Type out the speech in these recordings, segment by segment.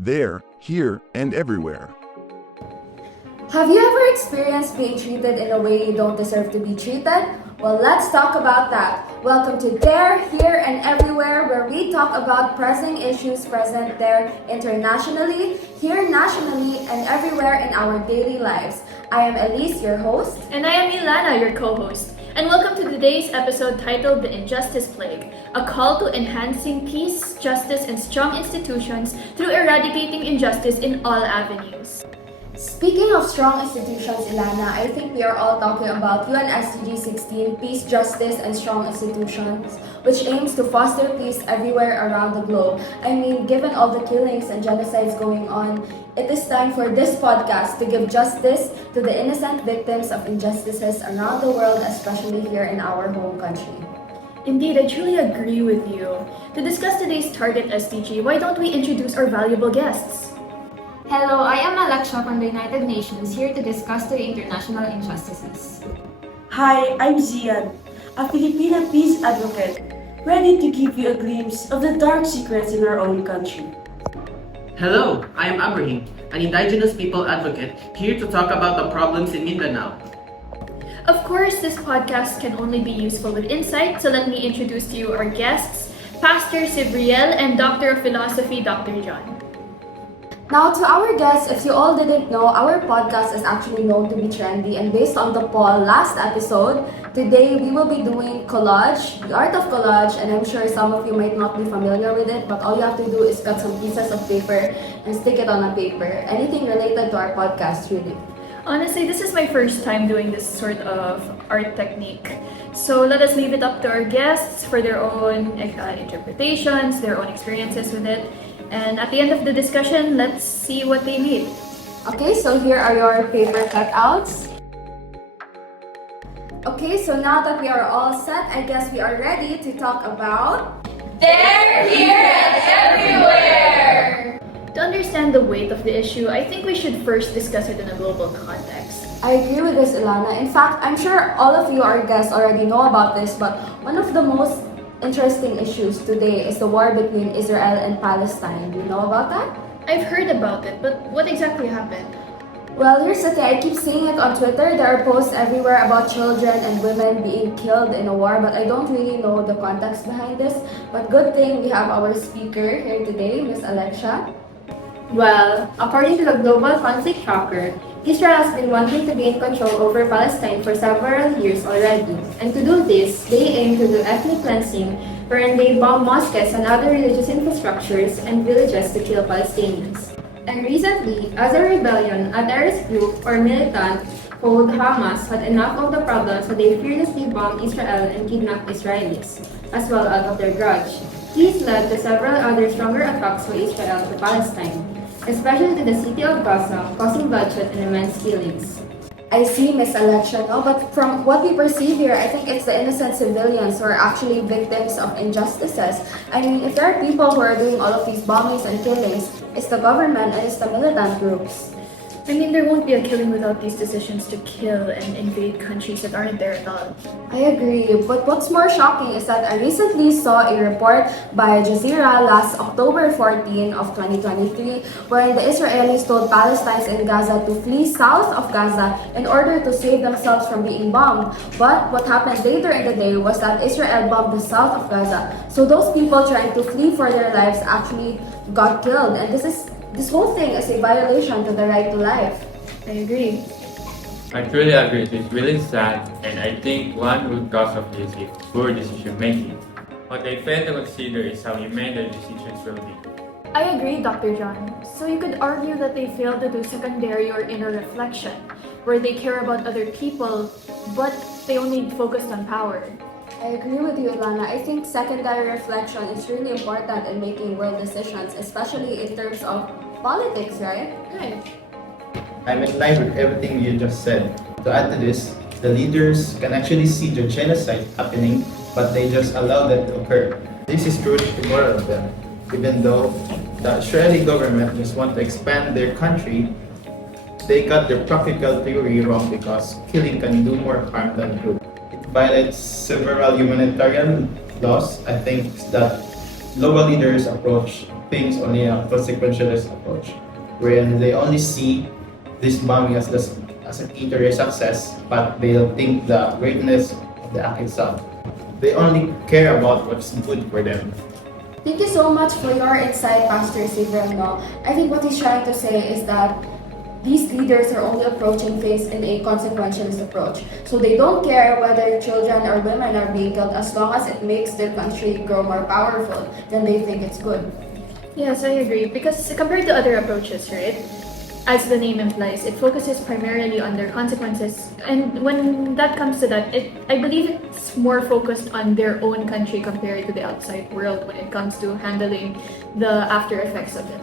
there, here, and everywhere. Have you ever experienced being treated in a way you don't deserve to be treated? Well, let's talk about that. Welcome to There, Here, and Everywhere, where we talk about pressing issues present there internationally, here nationally, and everywhere in our daily lives. I am Elise, your host. And I am Ilana, your co-host. And welcome to today's episode titled The Injustice Plague, a call to enhancing peace, justice, and strong institutions through eradicating injustice in all avenues. Speaking of strong institutions, Ilana, I think we are all talking about UN SDG 16, Peace, Justice, and Strong Institutions, which aims to foster peace everywhere around the globe. I mean, given all the killings and genocides going on, it is time for this podcast to give justice to the innocent victims of injustices around the world, especially here in our home country. Indeed, I truly agree with you. To discuss today's target SDG, why don't we introduce our valuable guests? Hello, I am Alexa from the United Nations, here to discuss the international injustices. Hi, I'm Zian, a Filipina peace advocate, ready to give you a glimpse of the dark secrets in our own country. Hello, I am Abraham, an indigenous people advocate, here to talk about the problems in Mindanao. Of course, this podcast can only be useful with insight, so let me introduce to you our guests, Pastor Sibriel and Doctor of Philosophy, Dr. John. Now, to our guests, if you all didn't know, our podcast is actually known to be trendy, and based on the poll last episode, today we will be doing collage, the art of collage, and I'm sure some of you might not be familiar with it, but all you have to do is cut some pieces of paper and stick it on a paper. Anything related to our podcast, really. Honestly, this is my first time doing this sort of art technique. So let us leave it up to our guests for their own interpretations, their own experiences with it. And at the end of the discussion, let's see what they made. Okay, so here are your paper cutouts. Okay, so now that we are all set, I guess we are ready to talk about There, Here, and Everywhere! To understand the weight of the issue, I think we should first discuss it in a global context. I agree with this, Ilana. In fact, I'm sure all of you, our guests, already know about this, but one of the most interesting issues today is the war between Israel and Palestine. Do you know about that? I've heard about it, but what exactly happened? Well, here's the thing. I keep seeing it on Twitter. There are posts everywhere about children and women being killed in a war, but I don't really know the context behind this. But good thing we have our speaker here today, Miss Alexa. Well, according to the Global Conflict Tracker, Israel has been wanting to gain control over Palestine for several years already. And to do this, they aim to do ethnic cleansing, wherein they bomb mosques and other religious infrastructures and villages to kill Palestinians. And recently, as a rebellion, a terrorist group or militant called Hamas had enough of the problem, so they fearlessly bombed Israel and kidnapped Israelis, as well out of their grudge. This led to several other stronger attacks by Israel to Palestine, especially to the city of Gaza, causing bloodshed and immense killings. I see, Miss Alexa, no? But from what we perceive here, I think it's the innocent civilians who are actually victims of injustices. I mean, if there are people who are doing all of these bombings and killings, it's the government and it's the militant groups. I mean, there won't be a killing without these decisions to kill and invade countries that aren't there at all. I agree, but what's more shocking is that I recently saw a report by Al Jazeera last October 14 of 2023, wherein the Israelis told Palestinians in Gaza to flee south of Gaza in order to save themselves from being bombed. But what happened later in the day was that Israel bombed the south of Gaza. So those people trying to flee for their lives actually got killed, and this whole thing is a violation to the right to life. I agree. I truly agree. It's really sad, and I think one root cause of this is poor decision making. What I fail to consider is how humane the decisions will be. I agree, Dr. John. So you could argue that they fail to do secondary or inner reflection, where they care about other people, but they only focused on power. I agree with you, Lana. I think secondary reflection is really important in making world decisions, especially in terms of politics, right? Right. I'm in line with everything you just said. To add to this, the leaders can actually see the genocide happening, but they just allow that to occur. This is truly immoral of them. Even though the Israeli government just want to expand their country, they got their practical theory wrong because killing can do more harm than good. It violates several humanitarian laws. I think that global leaders' approach thinks only a consequentialist approach, wherein they only see this bombing as a key to their success, but they don't think the greatness of the act itself. They only care about what's good for them. Thank you so much for your insight, Pastor Sivrano. I think what he's trying to say is that these leaders are only approaching things in a consequentialist approach. So they don't care whether children or women are being killed as long as it makes their country grow more powerful, then they think it's good. Yes, I agree. Because compared to other approaches, right? As the name implies, it focuses primarily on their consequences. And when that comes to that, I believe it's more focused on their own country compared to the outside world when it comes to handling the after effects of it.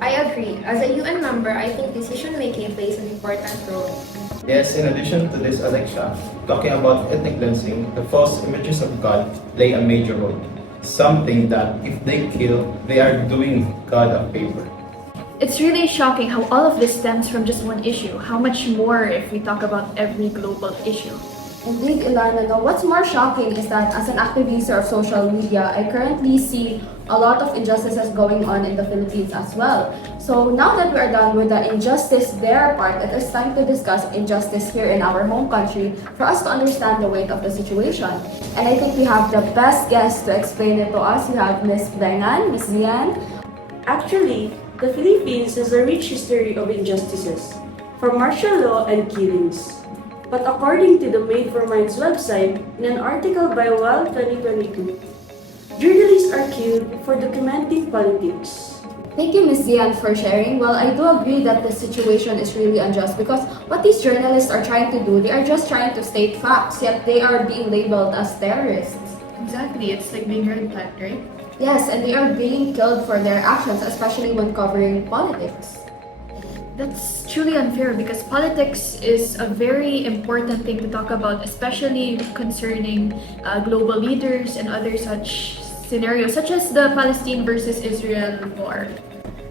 I agree. As a UN member, I think decision-making plays an important role. Yes, in addition to this, Alexa, talking about ethnic cleansing, the false images of God play a major role. Something that if they kill, they are doing God a favor. It's really shocking how all of this stems from just one issue. How much more if we talk about every global issue? Indeed, Ilana, no, what's more shocking is that as an active user of social media, I currently see a lot of injustices going on in the Philippines as well. So now that we are done with the injustice there part, it is time to discuss injustice here in our home country for us to understand the weight of the situation. And I think we have the best guest to explain it to us. We have Ms. Bernan, Ms. Zian. Actually, the Philippines has a rich history of injustices, from martial law and killings. But according to the Made for Minds website, in an article by WAL 2022, journalists are killed for documenting politics. Thank you, Ms. Zian, for sharing. Well, I do agree that the situation is really unjust because what these journalists are trying to do, they are just trying to state facts, yet they are being labeled as terrorists. Exactly, it's like being heard that, right? Yes, and they are being killed for their actions, especially when covering politics. That's truly unfair because politics is a very important thing to talk about, especially concerning global leaders and other such scenarios, such as the Palestine versus Israel war.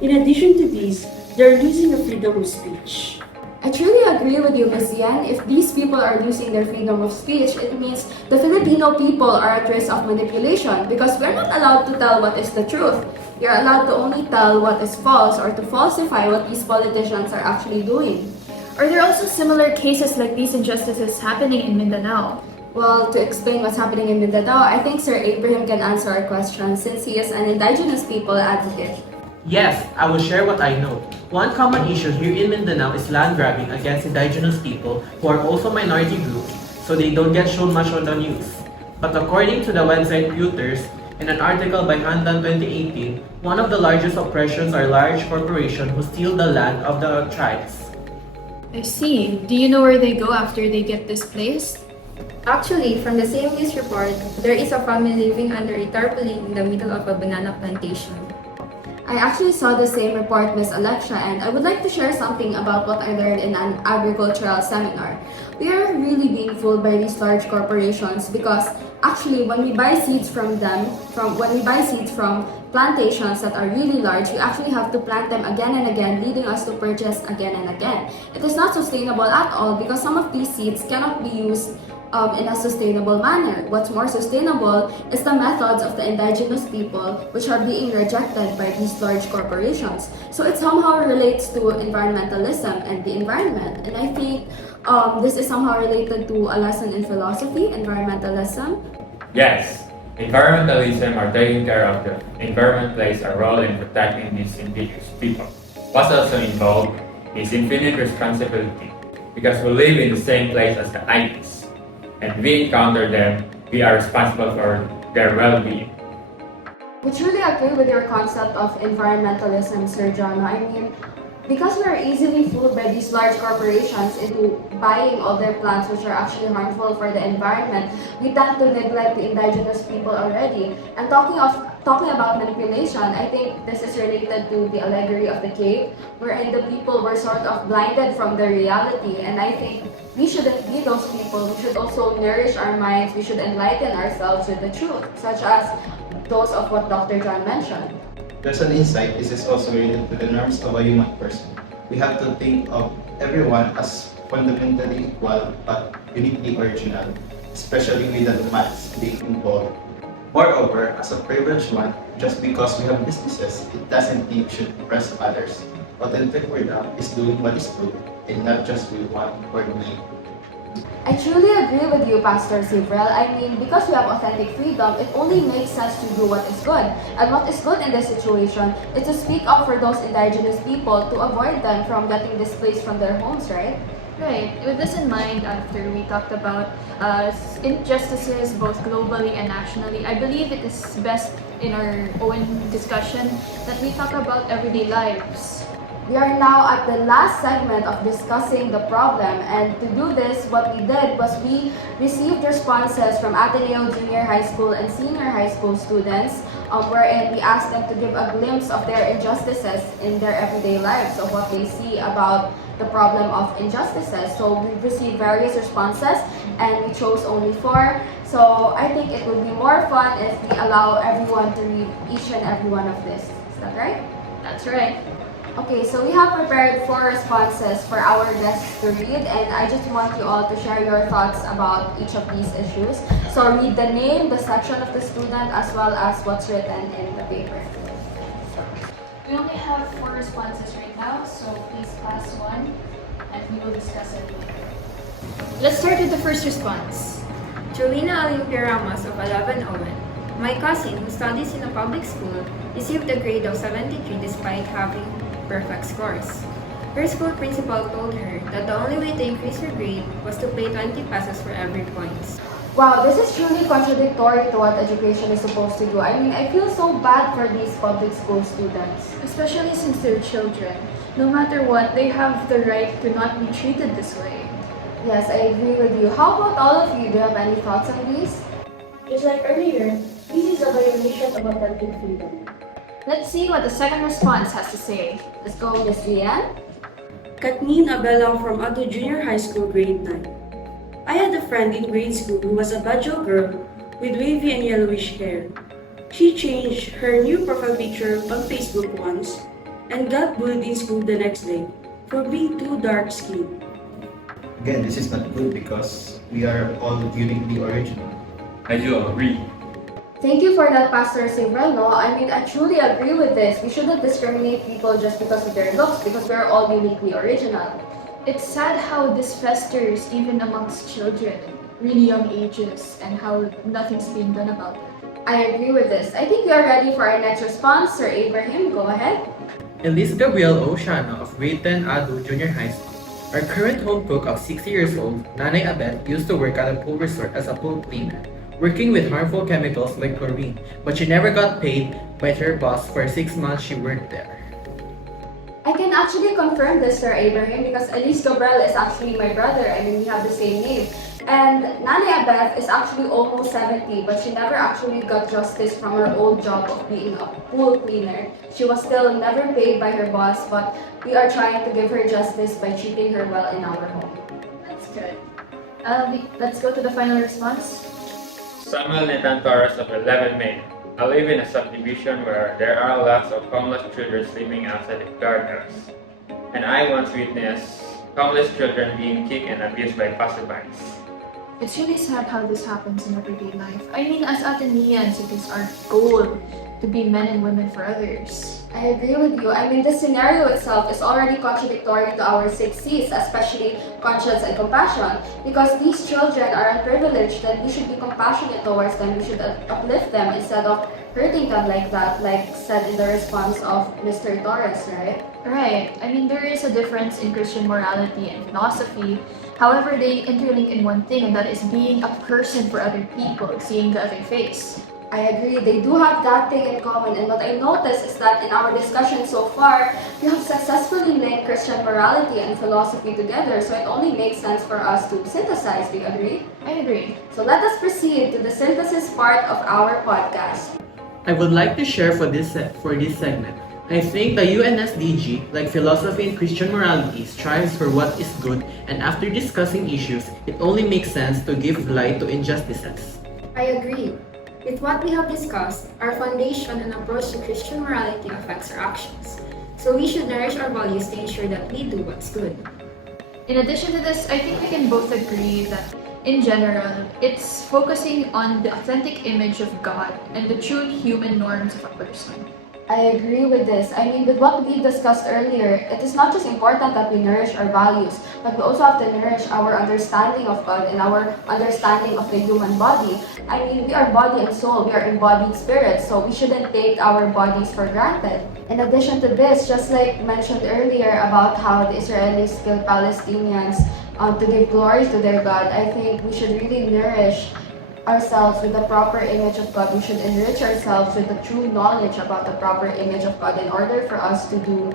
In addition to these, they are losing the freedom of speech. I truly agree with you, Ms. Yan. If these people are losing their freedom of speech, it means the Filipino people are at risk of manipulation because we're not allowed to tell what is the truth. You're allowed to only tell what is false or to falsify what these politicians are actually doing. Are there also similar cases like these injustices happening in Mindanao? Well, to explain what's happening in Mindanao, I think Sir Abraham can answer our question since he is an indigenous people advocate. Yes, I will share what I know. One common issue here in Mindanao is land grabbing against indigenous people who are also minority groups, so they don't get shown much on the news. But according to the website Reuters, in an article by Handan 2018, one of the largest oppressions are large corporations who steal the land of the tribes. I see. Do you know where they go after they get displaced? Actually, from the same news report, there is a family living under a tarpaulin in the middle of a banana plantation. I actually saw the same report, Ms. Alexa, and I would like to share something about what I learned in an agricultural seminar. We are really being fooled by these large corporations because actually when we buy seeds from plantations that are really large, we actually have to plant them again and again, leading us to purchase again and again. It is not sustainable at all because some of these seeds cannot be used in a sustainable manner. What's more sustainable is the methods of the indigenous people which are being rejected by these large corporations. So it somehow relates to environmentalism and the environment. And I think this is somehow related to a lesson in philosophy, environmentalism. Yes, environmentalism are taking care of the environment plays a role in protecting these indigenous people. What's also involved is infinite responsibility because we live in the same place as the IPs. And we encounter them, we are responsible for their well-being. We truly agree with your concept of environmentalism, Sir John. I mean, because we are easily fooled by these large corporations into buying all their plants which are actually harmful for the environment, we tend to neglect the indigenous people already. And talking about manipulation, I think this is related to the allegory of the cave, wherein the people were sort of blinded from the reality. And I think we shouldn't be those people. We should also nourish our minds. We should enlighten ourselves with the truth, such as those of what Dr. John mentioned. There's an insight. This is also related to the norms of a human person. We have to think of everyone as fundamentally equal but uniquely original, especially with the maths being involved. Moreover, as a privileged one, just because we have businesses, it doesn't mean we should impress others. Authentic word up is doing what is good and not just we want or need. I truly agree with you, Pastor Sivrel. I mean, because we have authentic freedom, it only makes sense to do what is good. And what is good in this situation is to speak up for those indigenous people to avoid them from getting displaced from their homes, right? Right. With this in mind, after we talked about injustices both globally and nationally, I believe it is best in our own discussion that we talk about everyday lives. We are now at the last segment of discussing the problem, and to do this, what we did was we received responses from Ateneo Junior High School and Senior High School students, wherein we asked them to give a glimpse of their injustices in their everyday lives, of what they see about the problem of injustices. So we received various responses, and we chose only 4. So I think it would be more fun if we allow everyone to read each and every one of this. Is that right? That's right. Okay, so we have prepared 4 responses for our guests to read, and I just want you all to share your thoughts about each of these issues. So read the name, the section of the student, as well as what's written in the paper. We only have 4 responses right now, so please pass one and we will discuss it later. Let's start with the first response. Jolina Olympia Ramos of 11 Owen. My cousin, who studies in a public school, received a grade of 73 despite having perfect scores. Her school principal told her that the only way to increase her grade was to pay 20 pesos for every points. Wow, this is truly contradictory to what education is supposed to do. I mean, I feel so bad for these public school students. Especially since they're children. No matter what, they have the right to not be treated this way. Yes, I agree with you. How about all of you? Do you have any thoughts on these? Just like earlier, this is a violation of authentic freedom. Let's see what the second response has to say. Let's go, Miss Rian. Kathleen Abela from Ado Junior High School, grade 9. I had a friend in grade school who was a Badjo girl with wavy and yellowish hair. She changed her new profile picture on Facebook once and got bullied in school the next day for being too dark-skinned. Again, this is not good because we are all uniquely original. I do agree. Thank you for that, Pastor Sivrel. No, I mean, I truly agree with this. We shouldn't discriminate people just because of their looks, because we're all uniquely original. It's sad how this festers even amongst children, really young ages, and how nothing's being done about it. I agree with this. I think we are ready for our next response. Sir Abraham, go ahead. Elise Gabriel Oceano of grade 10 Ado Junior High School. Our current home cook of 60 years old, Nanay Abet, used to work at a pool resort as a pool cleaner, working with harmful chemicals like chlorine, but she never got paid by her boss for 6 months she worked there. I can actually confirm this, Sir Abraham, because Elise Gabriel is actually my brother. I mean, we have the same name. And Nanay Abeth is actually almost 70, but she never actually got justice from her old job of being a pool cleaner. She was still never paid by her boss, but we are trying to give her justice by treating her well in our home. That's good. Let's go to the final response. Samuel Nathan Torres of 11 May. I live in a subdivision where there are lots of homeless children sleeping outside the guardhouse. And I once witnessed homeless children being kicked and abused by passerbys. It's really sad how this happens in everyday life. I mean, as Ateneans, it is our goal to be men and women for others. I agree with you. I mean, this scenario itself is already contradictory to our 6 C's, especially conscience and compassion. Because these children are unprivileged, then we should be compassionate towards them. We should uplift them instead of hurting them like that, like said in the response of Mr. Torres, right? Right. I mean, there is a difference in Christian morality and philosophy. However, they interlink in one thing, and that is being a person for other people, seeing the other face. I agree, they do have that thing in common, and what I noticed is that in our discussion so far, we have successfully linked Christian morality and philosophy together, so it only makes sense for us to synthesize. Do you agree? I agree. So let us proceed to the synthesis part of our podcast. I would like to share for this segment. I think the UNSDG, like philosophy and Christian morality, strives for what is good, and after discussing issues, it only makes sense to give light to injustices. I agree. With what we have discussed, our foundation and approach to Christian morality affects our actions. So we should nourish our values to ensure that we do what's good. In addition to this, I think we can both agree that in general, it's focusing on the authentic image of God and the true human norms of a person. I agree with this. I mean, with what we discussed earlier, it is not just important that we nourish our values, but we also have to nourish our understanding of God and our understanding of the human body. I mean, we are body and soul, we are embodied spirits, so we shouldn't take our bodies for granted. In addition to this, just like mentioned earlier about how the Israelis killed Palestinians to give glory to their God, I think we should really nourish ourselves with the proper image of God. We should enrich ourselves with the true knowledge about the proper image of God in order for us to do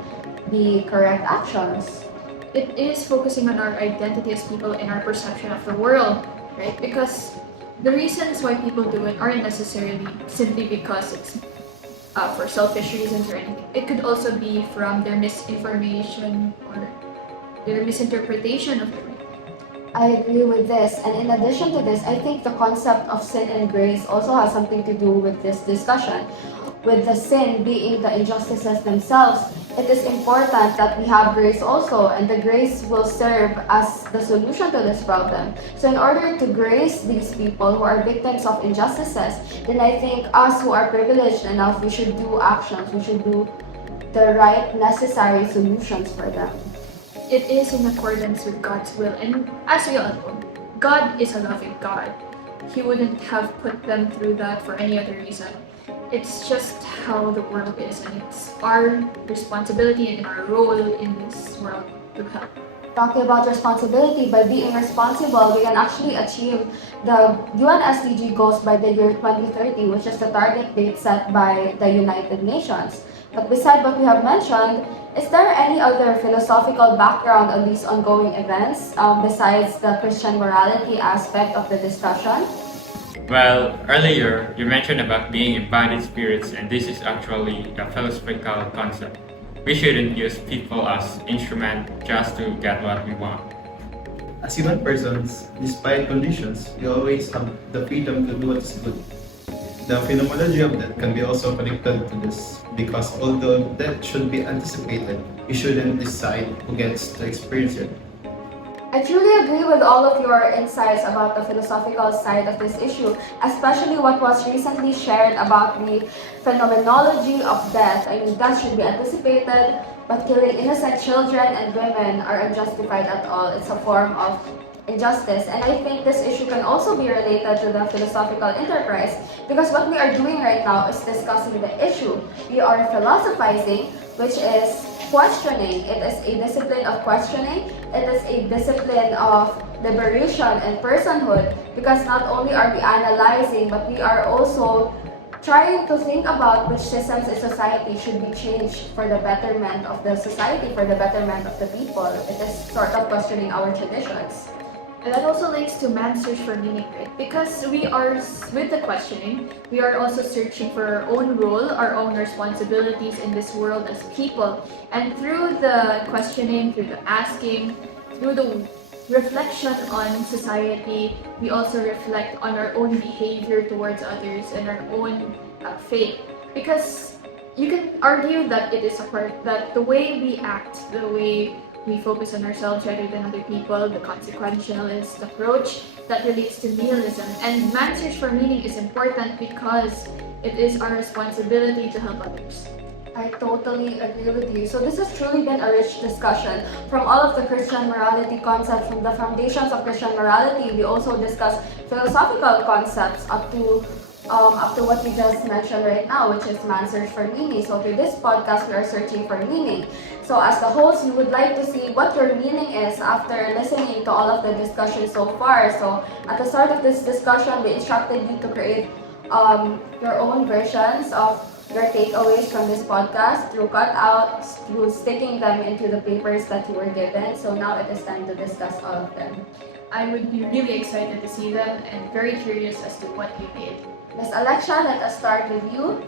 the correct actions. It is focusing on our identity as people and our perception of the world, right? Because the reasons why people do it aren't necessarily simply because it's for selfish reasons or anything. It could also be from their misinformation or their misinterpretation of the world. I agree with this. And in addition to this, I think the concept of sin and grace also has something to do with this discussion. With the sin being the injustices themselves, it is important that we have grace also, and the grace will serve as the solution to this problem. So in order to grace these people who are victims of injustices, then I think us who are privileged enough, we should do actions, we should do the right necessary solutions for them. It is in accordance with God's will, and as we all know, God is a loving God. He wouldn't have put them through that for any other reason. It's just how the world is, and it's our responsibility and our role in this world to help. Talking about responsibility, by being responsible, we can actually achieve the UN SDG goals by the year 2030, which is the target date set by the United Nations. But beside what we have mentioned, is there any other philosophical background on these ongoing events besides the Christian morality aspect of the discussion? Well, earlier you mentioned about being embodied spirits, and this is actually a philosophical concept. We shouldn't use people as instruments just to get what we want. As human persons, despite conditions, we always have the freedom to do what is good. The phenomenology of death can be also connected to this, because although death should be anticipated, we shouldn't decide who gets to experience it. I truly agree with all of your insights about the philosophical side of this issue, especially what was recently shared about the phenomenology of death. I mean, death should be anticipated, but killing innocent children and women are unjustified at all. It's a form of injustice. And I think this issue can also be related to the philosophical enterprise, because what we are doing right now is discussing the issue. We are philosophizing, which is questioning. It is a discipline of questioning. It is a discipline of liberation and personhood, because not only are we analyzing, but we are also trying to think about which systems in society should be changed for the betterment of the society, for the betterment of the people. It is sort of questioning our traditions. And that also links to man's search for meaning, right? Because we are, with the questioning, we are also searching for our own role, our own responsibilities in this world as people. And through the questioning, through the asking, through the reflection on society, we also reflect on our own behavior towards others and our own faith. Because you can argue that it is a part, that the way we act, the way we focus on ourselves rather than other people, the consequentialist approach that relates to nihilism. And man's search for meaning is important because it is our responsibility to help others. I totally agree with you. So this has truly been a rich discussion. From all of the Christian morality concepts, from the foundations of Christian morality, we also discussed philosophical concepts up to what we just mentioned right now, which is man's search for meaning. So through this podcast, we are searching for meaning. So as the host, we would like to see what your meaning is after listening to all of the discussion so far. So at the start of this discussion, we instructed you to create your own versions of your takeaways from this podcast through cutouts, through sticking them into the papers that you were given. So now it is time to discuss all of them. I would be really excited to see them and very curious as to what you made. Ms. Alexa, let us start with you.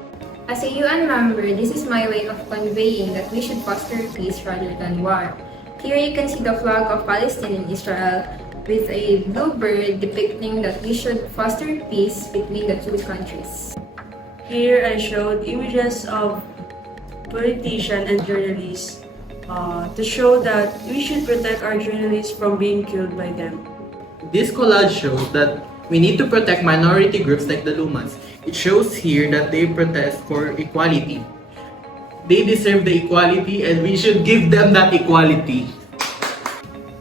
As a UN member, this is my way of conveying that we should foster peace rather than war. Here you can see the flag of Palestine and Israel with a blue bird depicting that we should foster peace between the two countries. Here I showed images of politicians and journalists to show that we should protect our journalists from being killed by them. This collage shows that we need to protect minority groups like the Lumans. It shows here that they protest for equality. They deserve the equality and we should give them that equality.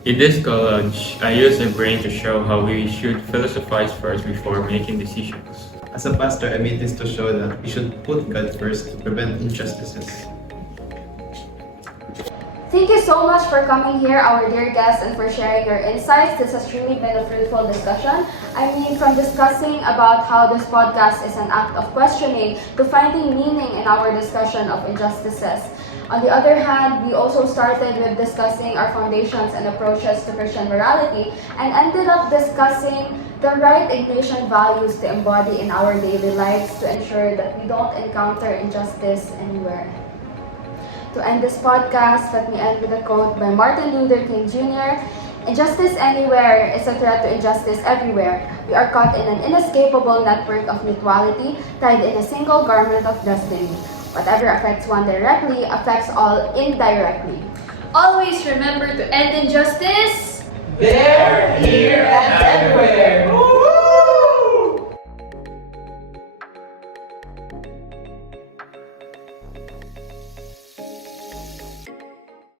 In this collage, I use a brain to show how we should philosophize first before making decisions. As a pastor, I made this to show that we should put God first to prevent injustices. Thank you so much for coming here, our dear guests, and for sharing your insights. This has truly been a fruitful discussion. I mean, from discussing about how this podcast is an act of questioning to finding meaning in our discussion of injustices. On the other hand, we also started with discussing our foundations and approaches to Christian morality and ended up discussing the right Ignatian values to embody in our daily lives to ensure that we don't encounter injustice anywhere. To end this podcast, let me end with a quote by Martin Luther King Jr. Injustice anywhere is a threat to injustice everywhere. We are caught in an inescapable network of mutuality, tied in a single garment of destiny. Whatever affects one directly affects all indirectly. Always remember to end injustice